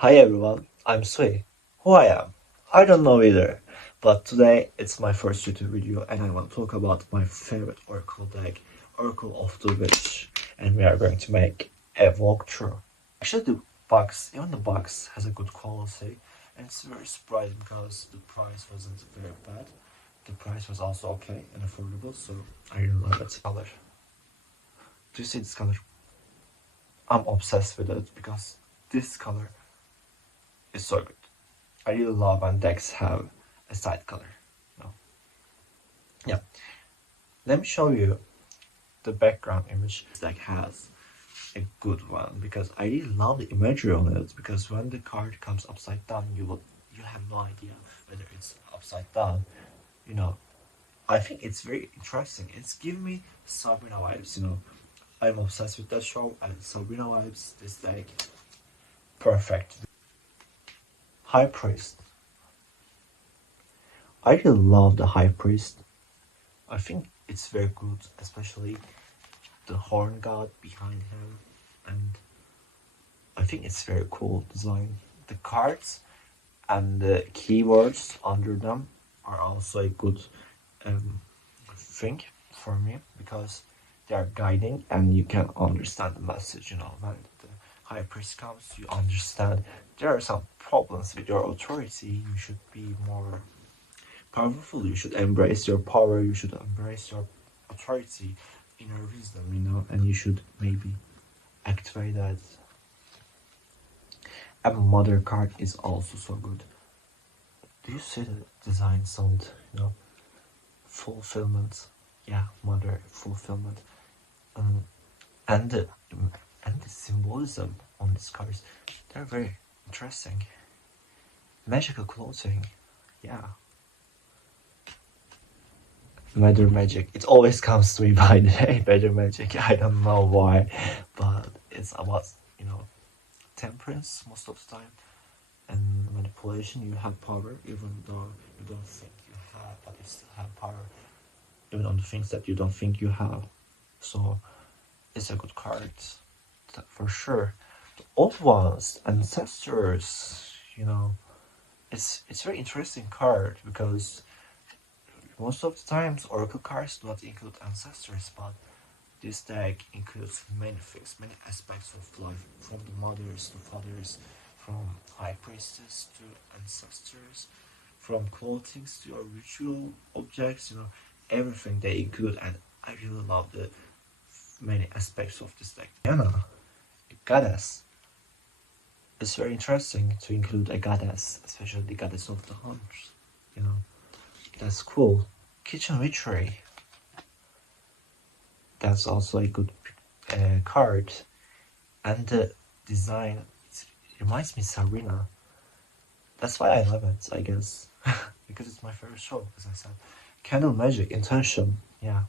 Hi everyone, I'm Sui. Who I am? I don't know either, but today it's my first YouTube video and I want to talk about my favorite Oracle deck, Oracle of the Witch, and we are going to make a walkthrough. Actually even the box has a good quality and it's very surprising because the price wasn't very bad. The price was also okay and affordable, so I really love it. Color. Do you see this color? I'm obsessed with it because this color is so good. I really love when decks have a side color. No. Yeah. Let me show you the background image this deck has a good one because I really love the imagery on it because when the card comes upside down you have no idea whether it's upside down. You know, I think it's very interesting. It's giving me Sabrina vibes. I'm obsessed with that show and Sabrina vibes, this deck. Perfect. High Priest. I really love the High Priest. I think it's very good, especially the horn god behind him, and I think it's very cool design. The cards and the keywords under them are also a good thing for me because they are guiding and you can understand the message. When the high priest comes, you understand there are some problems with your authority. You should be more powerful. You should embrace your power. You should embrace your authority, inner wisdom, and you should maybe activate that. And mother card is also so good. Do you see the design sound? Fulfillment. Yeah, mother fulfillment. Um, and the and the symbolism on these cards, they're very interesting. Magical clothing. Yeah. Mother magic. It always comes to me by the way, mother magic. I don't know why, but it's about, temperance most of the time. And manipulation, you have power even though you don't think you have, but you still have power even on the things that you don't think you have. So it's a good card for sure. The old ones, ancestors, it's very interesting card because most of the times Oracle cards do not include ancestors, but this deck includes many things, many aspects of life, from the mothers to fathers, from high priestess to ancestors, from clothing to your ritual objects, everything they include, and I really love the many aspects of this deck. Diana, a goddess. It's very interesting to include a goddess, especially the goddess of the hunters. You know, that's cool. Kitchen witchery. That's also a good card, and the design it reminds me Sabrina. That's why I love it, I guess, because it's my favorite show. As I said, Candle Magic Intention. Yeah,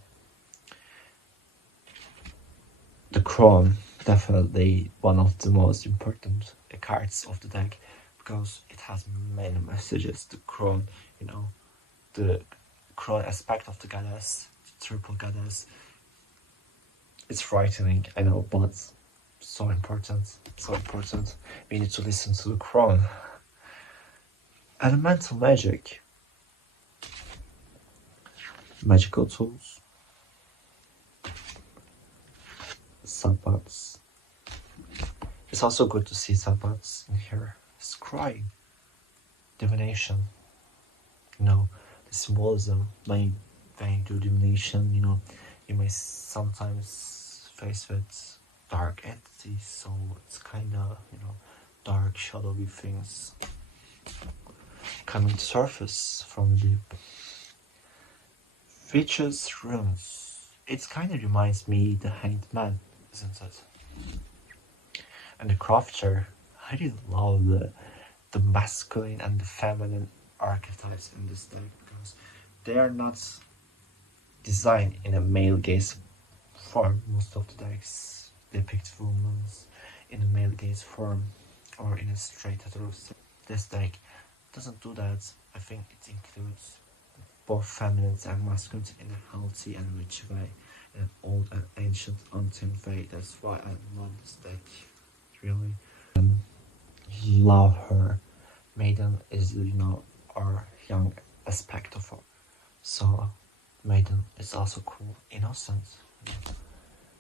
the Crown, definitely one of the most important cards of the deck because it has many messages. The Crown, the Crown aspect of the goddess, the triple goddess. It's frightening, I know, but so important, so important. We need to listen to the Crown. Elemental magic, magical tools, sabbats. It's also good to see sabbats in here. Scrying, divination. The symbolism. When you do divination, you may sometimes face with dark entities, so it's kinda, dark, shadowy things coming to surface from the deep. Features runes. It kind of reminds me the Hanged Man, isn't it? And the Crofter. I really love the masculine and the feminine archetypes in this deck because they are not designed in a male gaze form. Most of the decks depict women in a male gaze form or in a straight hetero. This deck doesn't do that. I think it includes both feminines and masculines in a healthy and rich way, in an old and ancient untamed way. That's why I love this deck, really. Love her. Maiden is, our young aspect of her. So, Maiden is also cool, innocent,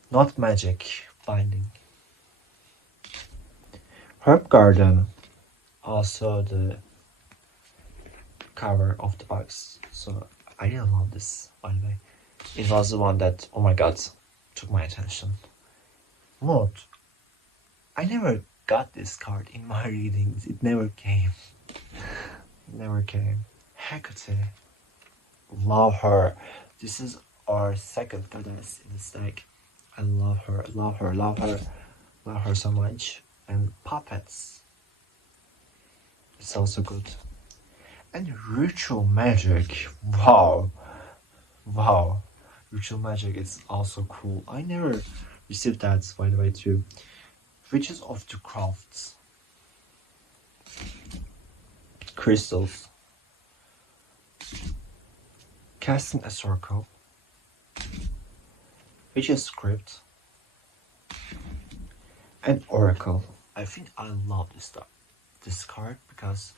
not magic, binding. Herb Garden, also the cover of the box. So, I really love this, by the way. It was the one that, oh my god, took my attention. Mood. I never got this card in my readings. It never came. It never came. Hecate. Love her. This is our second goddess in this deck. I love her, love her, love her, love her so much. And puppets. It's also good. And ritual magic. Wow. Wow. Ritual magic is also cool. I never received that, by the way, too. Witches of the Crafts. Crystals. Casting a circle. Witch's script. And Oracle. I think I love this card because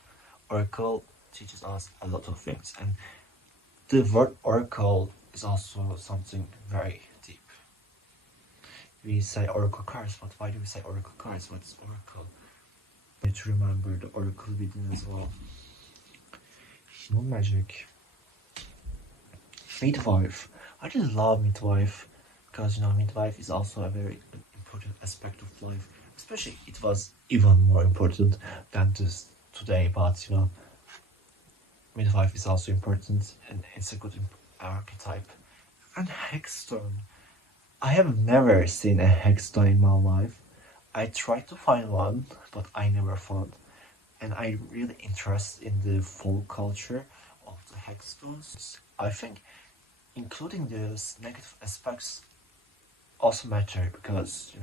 Oracle teaches us a lot of things, and the word Oracle is also something very deep. We say Oracle cards, but why do we say Oracle cards? What's Oracle? We need to remember the Oracle within as well. Moon magic. Midwife. I just love midwife because midwife is also a very important aspect of life. Especially it was even more important than this today, but midwife is also important and it's a good archetype. And hexstone. I have never seen a hexstone in my life. I tried to find one, but I never found. And I'm really interested in the folk culture of the hexstones. I think including those negative aspects also matter because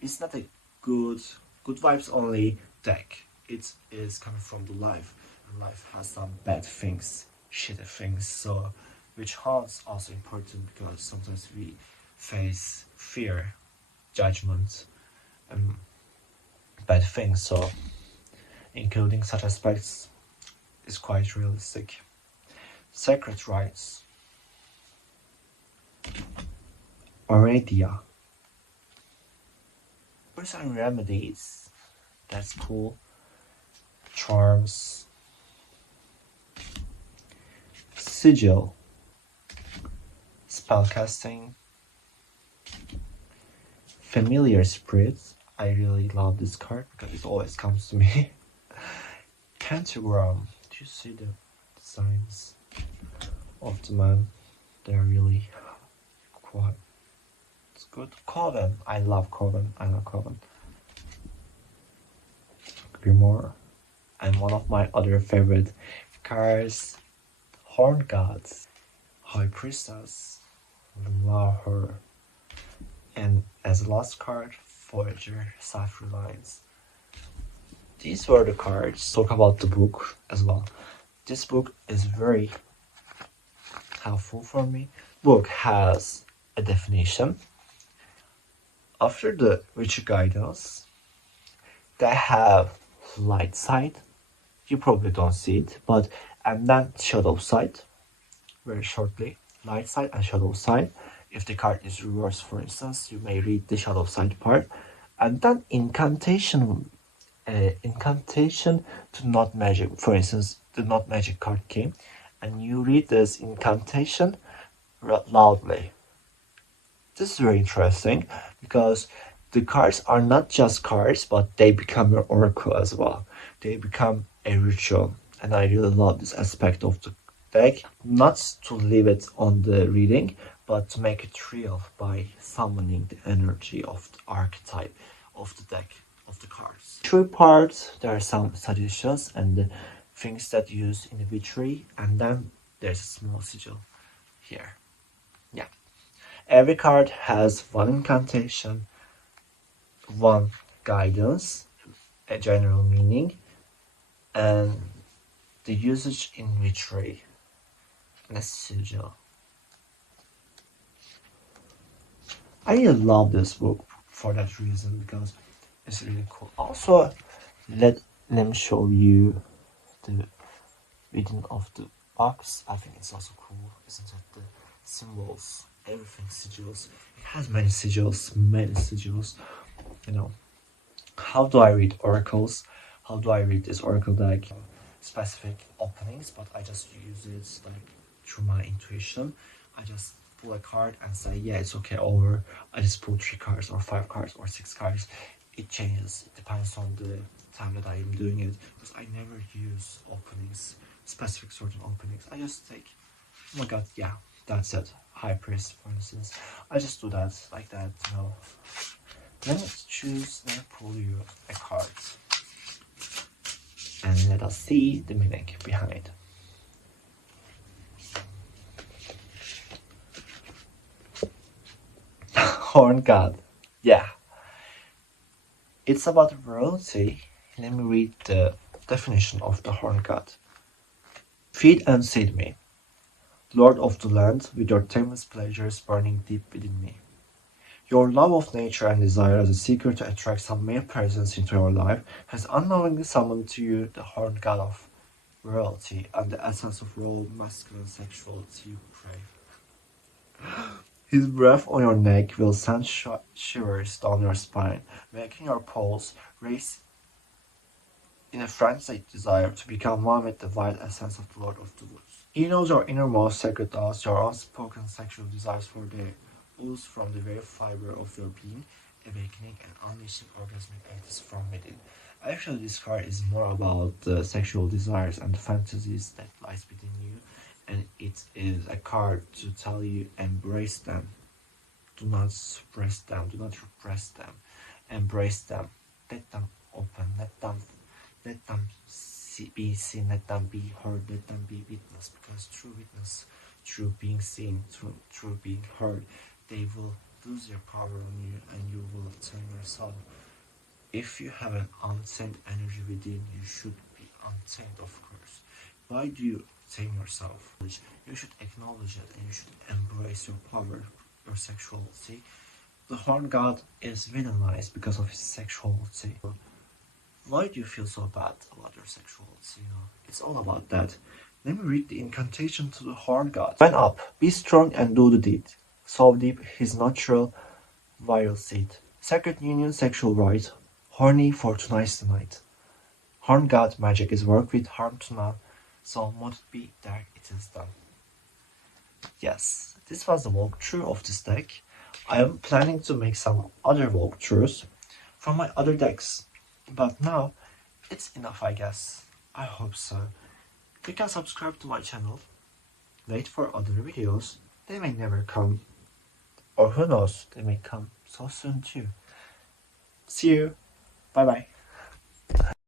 it's not a good vibes only deck. It is coming from the life, and life has some bad things, shitty things. So, which heart's also important because sometimes we face fear, judgment, and bad things. So, including such aspects is quite realistic. Sacred rites. Aurelia. Person remedies. That's cool. Charms. Sigil. Spellcasting. Familiar spirits. I really love this card because it always comes to me. Pentagram. Do you see the signs of the man? They're really quite. It's good. Coven. I love Coven. Grimoire. And one of my other favorite cards, Horn Gods. High Priestess. Love her. And as a last card, Voyager, Self-Reliance. These were the cards. Talk about the book as well. This book is very helpful for me. Book has a definition. After the Witch Guidance, they have light side. You probably don't see it, and then shadow side. Very shortly, light side and shadow side. If the card is reversed, for instance, you may read the shadow side part, and then incantation. Incantation to not magic. For instance, the not magic card came, and you read this incantation loudly. This is very interesting because the cards are not just cards, but they become an oracle as well. They become a ritual, and I really love this aspect of the deck. Not to leave it on the reading, but to make it real by summoning the energy of the archetype of the deck, of the cards. Three parts, there are some suggestions and the things that you use in the witchery, and then there's a small sigil here. Yeah. Every card has one incantation, one guidance, a general meaning, and the usage in witchery, and a sigil. I really love this book for that reason because it's really cool. Also, Let me show you the within of the box. I think it's also cool, isn't it? The symbols, everything sigils. It has many sigils, many sigils. You know, how do I read oracles? How do I read this oracle deck? Specific openings, but I just use it like through my intuition. I just pull a card and say, yeah, it's okay, over. I just pull 3 cards or 5 cards or 6 cards. It changes. It depends on the time that I am doing it, because I never use openings, specific certain openings. I just take, oh my god, yeah, that's it. High Priest, for instance. I just do that like that, you know. Let me pull you a card and let us see the meaning behind. Horn God. Yeah. It's about royalty. Let me read the definition of the Horn God. Feed and seed me, Lord of the land, with your timeless pleasures burning deep within me. Your love of nature and desire as a seeker to attract some male presence into your life has unknowingly summoned to you the Horn God of royalty and the essence of raw masculine sexuality you crave. His breath on your neck will send shivers down your spine, making your pulse race in a frenzied desire to become one with the wild essence of the Lord of the Woods. He knows your innermost sacred thoughts, your unspoken sexual desires, for they ooze from the very fiber of your being, awakening and unleashing orgasmic acts from within. Actually, this card is more about the sexual desires and fantasies that lies within you, and it is a card to tell you embrace them. Do not suppress them, do not repress them. Embrace them. Let them open, let them be seen, let them be heard, let them be witnessed, because through witness, through being seen, through being heard, they will lose their power on you and you will obtain yourself. If you have an untamed energy within, you should be untamed, of course. Why do you tame yourself? You should acknowledge it and you should embrace your power, your sexuality. The Horn God is villainized because of his sexuality. Why do you feel so bad about your sexuality? You know, it's all about that. Let me read the incantation to the Horn God. Stand up, be strong and do the deed. Sow deep his natural virile seed. Sacred union, sexual right. Horny for tonight's the night. Horn God magic is work with harm to none. So mote it be, there it is done. Yes, this was the walkthrough of this deck. I am planning to make some other walkthroughs from my other decks. But now, it's enough, I guess. I hope so. You can subscribe to my channel, wait for other videos, they may never come. Or who knows, they may come so soon too. See you, bye bye.